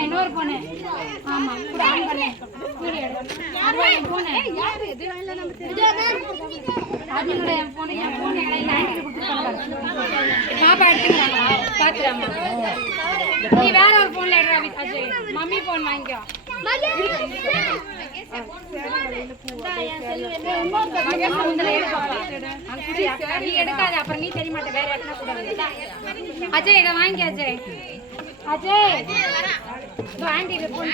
இன்னொரு போன ஆமா பாப்பா எடுத்துக்கிறாங்களா பாத்துறாமா நீ வேற ஒரு போன்ல எடுறா அஜய் மம்மி போன் வாங்கிக்கோ எடுக்காது அப்புறம் நீ தெரிய மாட்டே வேற இடத்துல கூட அஜய் இதை வாங்கி அஜய் அஜய் ஆண்டி போன்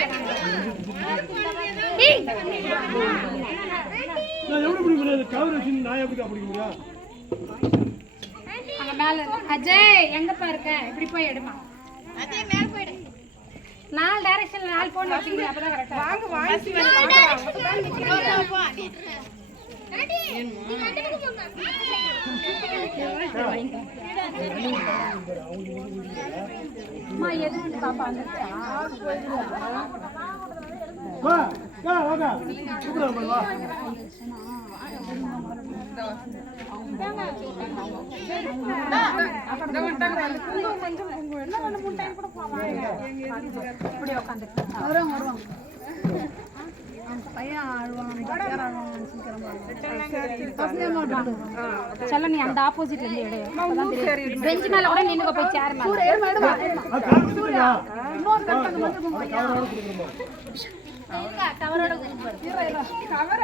மேல அஜய் எங்கப்பா இருக்க இப்படி போய் எடுமா அஜய் மேல போயிடு 4 டைரக்ஷன்ல 4 போன் வச்சிங்க அப்பதான் கரெக்ட்டா வாங்க வாங்கி டாடி நீ கண்டுக்கு போங்க எதுக்கு பாப்பா வந்துச்சா வா வா வா கூப்பிடுங்க வா चलो நீ அந்த ஆப்போசிட்ல இருந்து எடு பெஞ்ச் மேல கூட நின்னுக போய் சேர் மேல கவரோட கவர்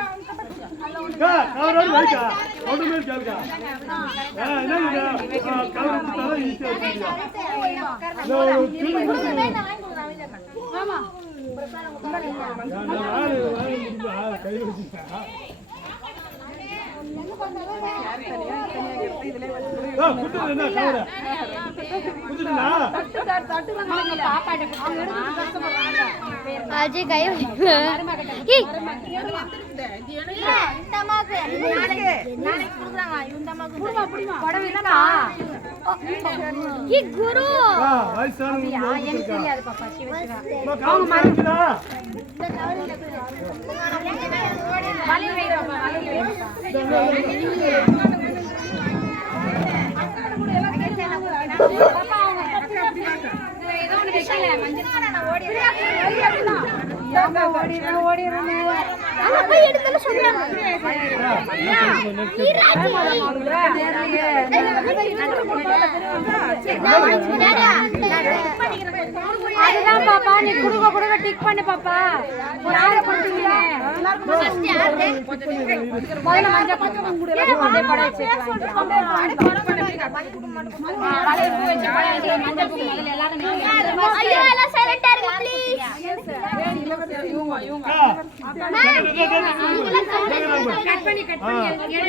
கவரோட வைக்கா ஒண்ணு மேல கேளுங்க என்ன கவர் குத்தால ஈஸியா ஆமா கை வச்சிட்டா अजय गए गुरु அதுதான் பாப்பா நீ குடுக்க குடுக்க டிக் பண்ணு பாப்பா ஒரு ஆளை கொடுத்தீங்க முதல்ல மஞ்சள் அப்படியே பட வச்சுக்கலாம்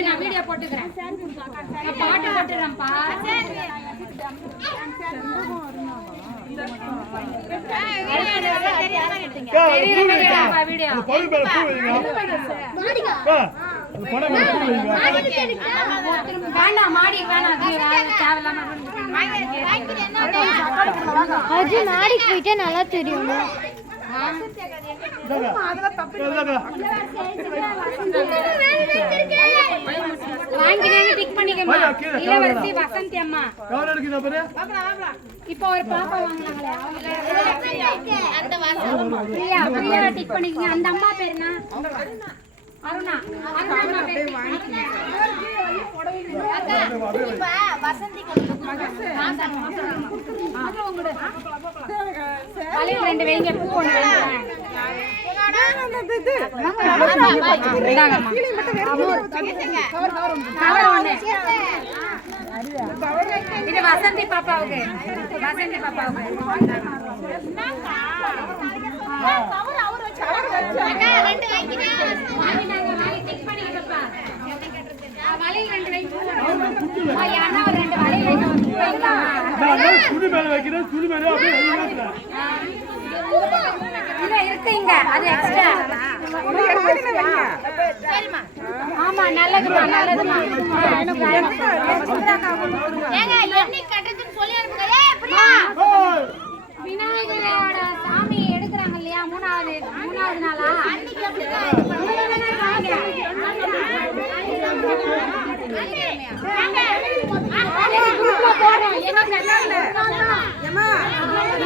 நான் வீடியோ போட்டுக்கிறேன் பாட்டு போட்டுறேன்ப்பா நாளைக்கு போயிட்டே நல்லா தெரியும் வசந்தி அம்மா இப்போ ஒரு பாப்பா வாங்கினாங்களே டிக் பண்ணிக்கங்க அந்த அம்மா பேருனா அருணா ரெண்டு வைங்க பூ ஒண்ணு இது வசந்தி பாப்பாவுக்கு இருக்குங்க அது எக்ஸ்ட்ரா ஆமா நல்லதுமா நல்லதுமா விநாயகரோட சாமி எடுக்கிறாங்க இல்லையா மூணாவது நாளா என்ன